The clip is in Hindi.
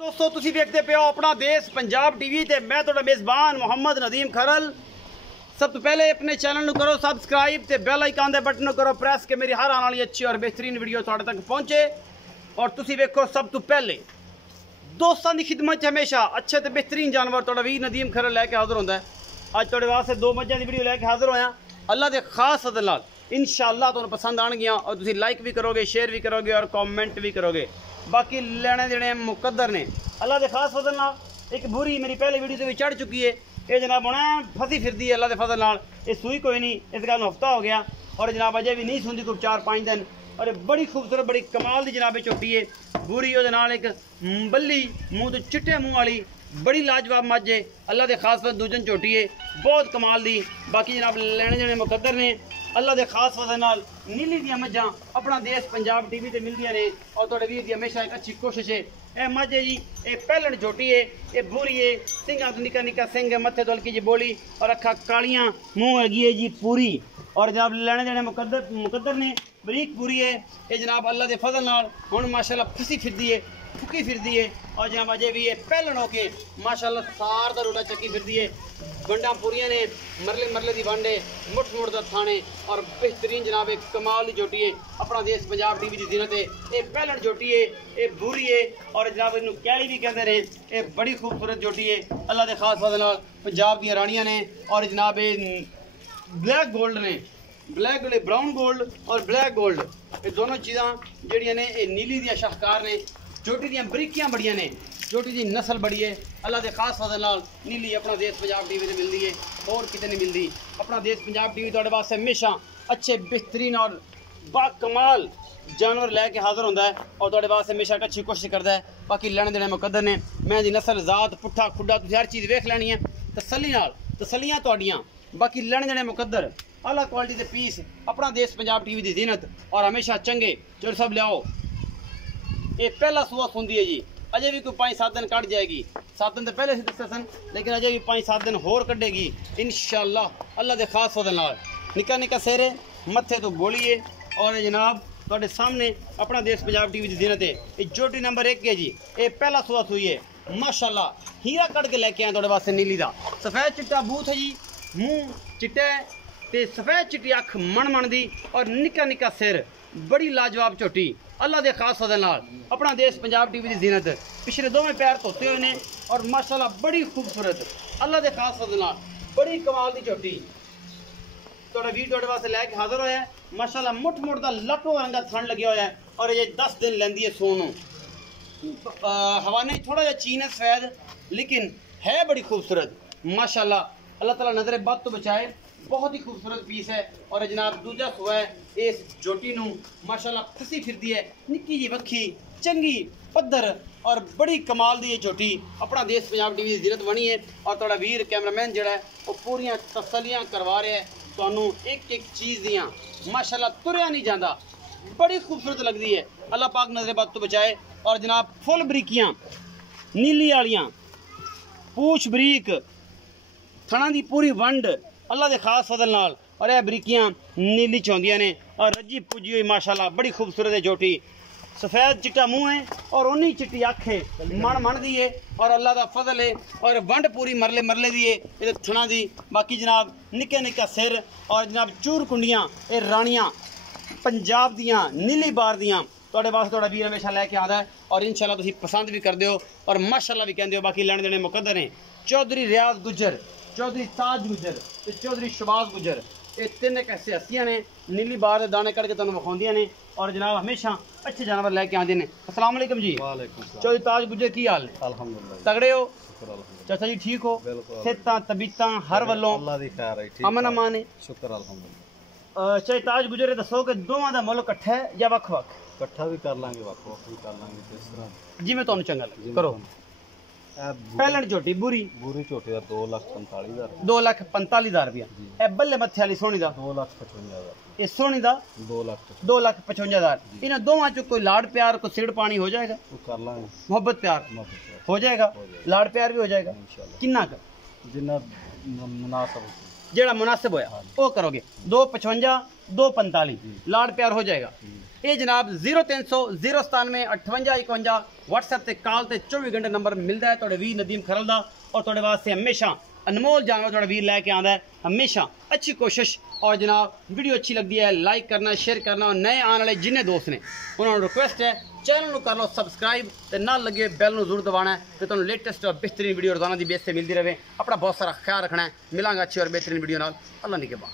दोस्तों तुसी देखते पे हो अपना देश पंजाब टीवी ते मैं तुहाडा मेज़बान मोहम्मद नदीम खरल। सब तो पहले अपने चैनल करो सबसक्राइब ते बेल आइकन दे बटन करो प्रेस के मेरी हर आने वाली अच्छी और बेहतरीन वीडियो तुहाडे तक पहुंचे। और तुसी देखो सब तो पहले दोस्तों की खिदमत हमेशा अच्छे ते बेहतरीन जानवर तुहाडा वीर नदीम खरल लैके हाजिर होंदा है। अज तुहाडे वास्ते दो मज्जां दी वीडियो लैके हाजिर होया अल्लाह दे खास फज़ल नाल। इंशाअल्लाह तुहानू पसंद आएगियां और तुसी लाइक भी करोगे, शेयर भी करोगे और कॉमेंट भी करोगे। बाकी लेने देने मुकद्दर ने अल्लाह के खास फजल नाल। एक बुरी मेरी पहले वीडियो से चढ़ चुकी है, ये जनाब होना फसी फिरती है अल्लाह के फजल नाल। ये सूई कोई नहीं, इस गल हफ्ता हो गया और जनाब अजय भी नहीं सुनती कोई 4-5 दिन। और बड़ी खूबसूरत बड़ी कमाल की जनाब चोटी है बुरी। वो नाल एक बल्ली मूँह तो चिट्टे मूँह वाली बड़ी लाजवाब मझ है अल्लाह के खास फजल दूजन चोटी है बहुत कमाल दी। बाकी जनाब लेने देने मुकद्दर ने अल्लाह के खास फजल नाल। नीली दी मझां अपना देश पंजाब टीवी ते मिलदियां ने और तुहाडे वीर दी हमेशा एक अच्छी कोशिश है। ए मझ है जी, ये पहलण छोटी है, ये बुरी है, सिंगा तो निका निका सिंग है, मत्थे तो हल्की जी बोली और अखा कालियां, मुँह हैगी है जी पूरी। और जनाब लेने देने मुकद्दर ने बरीक पूरी है। ये जनाब अल्लाह के फजल नाल हुण माशाअल्लाह फसी फिरदी है, फुकी फिरदी है। और जनाब अजय भी ये पहलण होके माशाअल्लाह सार दा रोला चक्की फिरदी है। वंडा पूरियां ने, मरले मरले दी वंडे, मुठ मुठ दा थाने और बेहतरीन जनाब एक कमाल की जोटी है अपना देश पंजाब टीवी की जीनत है। ये पहलण जोटी है, ये बुरी है और जनाब इनू कैली भी कहते हैं। ये बड़ी खूबसूरत जोटी है अल्लाह के खास फजल नाल। पंजाब दी रानियां ने और जनाब ये ब्लैक गोल्ड ने, ब्लैक गोल्ड ब्राउन गोल्ड और ब्लैक गोल्ड, ये दोनों चीज़ां जड़ियां ने ये नीली दियां शाहकार ने। जोटी दियां बरीकियां बड़ियां ने, जोटी दी नस्ल बड़ी है अल्लाह के खास फजल नाल। नीली अपना देश पंजाब टीवी से मिलती है और कितने नहीं मिलती। अपना देश पंजाब टीवी तुहाडे वास्ते हमेशा अच्छे बेहतरीन और बाकमाल जानवर लैके हाजिर होंदा है और तुहाडे वास्ते हमेशा एक अच्छी कोशिश करता है। बाकी लेने देने मुकद्दर ने। मैं दी नस्ल जात पुट्ठा खुड्डा तुसीं हर चीज़ वेख लैनी है तसल्ली नाल, तसल्लियां तुहाडियां। बाकी लेने देने मुकद्दर आला क्वालिटी के पीस अपना देश पंजाब टीवी की जीनत और हमेशा चंगे जो सब लियाओ। ये पहला सूआ सुंदी है जी, अजय भी कोई 5-7 दिन कट जाएगी। 7 दिन तो पहले से दस्से सन लेकिन अजय भी 5-7 दिन होर कटेगी इंशाअल्लाह अल्लाह के खास फजल नाल। निका निका सेरे मत्थे तो बोली है और जनाब तुहाडे सामने अपना देश पंजाब टीवी की जीनत है। ये जोटी नंबर 1 है जी, ये पहला सूआ सुई है माशाअल्लाह। हीरा कट के लैके आए तुहाडे वास्ते नीली दा। सफेद चिट्टा बूथ है जी, मूँह चिट्टा ते सफेद चिट्टी अख मन दी और निका निका सिर, बड़ी लाजवाब झोटी अल्लाह के खास फजल नाल। अपना देश पंजाब टीवी की जीनत। पिछले दोवें पैर धोते हुए ने और माशाअल्लाह बड़ी खूबसूरत अल्लाह के खास फजल नाल बड़ी कमाल की झोटी तुहाडा वीर तुहाडे वास्ते लैके हाजिर होया है। माशाअल्लाह मुठ मुठ दा लटो रंगा थन लग्या होया है और ये 10 दिन लैंदी है सोनू। हवाने थोड़ा जिहा चीन है सफेद लेकिन है बड़ी खूबसूरत माशाअल्लाह। अल्लाह ताला नजर बद तो बचाए, बहुत ही खूबसूरत पीस है। और जनाब दूजा सुआ है इस जोटी नू माशाअल्लाह फसी फिरदी है, निक्की जी वक्खी चंगी पद्धर और बड़ी कमाल दी जोटी अपना देश पंजाब टीवी की जीनत बनी है। और तुहाडा वीर कैमरामैन जिहड़ा है वो पूरियां तसल्लियां करवा रहा है तुहानू एक एक चीज़ दियां माशाअल्लाह। तुरिया नहीं जाता, बड़ी खूबसूरत लगती है अल्लाह पाक नजर बद तो बचाए। और जनाब फुल बरीकियां नीली वालियां, पूछ बरीक, थना दी पूरी वंड अल्लाह के खास फजल नाल। और यह बरीकियां नीली चौंदियां ने और रजी पुजी हुई माशाअल्लाह बड़ी खूबसूरत है जोटी। सफ़ेद चिट्टा मुँह है और उन्नी चिट्टी अख है, मन दी है और अल्लाह का फजल है और वंड पूरी मरले मरले दी है ये थना दी। बाकी जनाब निक्के निक्का सिर और जनाब चूर कुंडियाँ ये रानियाँ पंजाब दियाँ नीली बार दियाँ तुहाडे वास्ते तुहाडा वीर हमेशा लैके आंदा है और इंशाअल्लाह तुसीं पसंद भी करदे हो और माशाअल्लाह भी कहंदे हो। बाकी लेने देने मुकद्दर हैं। चौधरी रियाज गुजर, चौधरी ताज गुजर ते चौधरी शबाज गुजर, ये 3 एक ऐसे हस्तियां ने नीली बार के दाने कट के तुहानू विखाउंदियां ने और जनाब हमेशा अच्छे जानवर लैके आंदे ने। अस्सलाम वालेकुम जी। वालेकुम सलाम। चौधरी ताज गुजर की हाल? अल्हम्दुलिल्लाह तगड़े हो? शुक्र अल्हम्दुलिल्लाह। चाचा जी ठीक हो? बिल्कुल सेहतां तबीयतां हर वल्लों अल्लाह दी खैर है, ठीक अमन अमान है? शुक्र अल्हम्दुलिल्लाह। चाहे ताज गुजर दसो कि दोवां दा मुल्ल इकट्ठा है या वक् वक्? इकट्ठा भी कर लांगे, वक् भी कर लांगे जिस तरह जिवें तुहानू चंगा लगे करो। पहलण झोटी बुरी बुरी झोटी का 2,45,000 2,45,000 रुपया। ए बल्ले मत्थे वाली सोहनी दा 2,55,000 ये सोहनी दा 2,55,000। इन्हां दोवां चों कोई लाड़ प्यार कोई सिड़ पानी हो जाएगा? वो कर लांगे, मोहब्बत प्यार मोहब्बत हो जाएगा, लाड़ प्यार भी हो जाएगा इंशाल्लाह। किन्ना का जिन्ना मुनासिब जेड़ा मुनासिब होया वो करोगे। 2,55 245 लाड़ प्यार हो जाएगा। ये जनाब 0300 097 58 51 व्हाट्सएप ते कॉल ते 24 घंटे नंबर मिलता है थोड़े वीर नदीम खरल दा। और थोड़े वास्ते हमेशा अनमोल जानवर थोड़ा वीर लैके आंदा है। हमेशा अच्छी कोशिश और जनाब वीडियो अच्छी लगती है लाइक करना शेयर करना और नए आने वाले जिन्ने दोस्त ने उन्होंने रिक्वेस्ट है चैनल को कर लो सबसक्राइब तो ना लगे बैल में जरूर दबाना है कि तुम लेटेस्ट और बेहतरीन वीडियो रोजाना की बेस से मिलती रहे। अपना बहुत सारा ख्याल रखना है। मिलांगा अच्छी और बेहतरीन वीडियो नाल। अल्लाह निगहबान।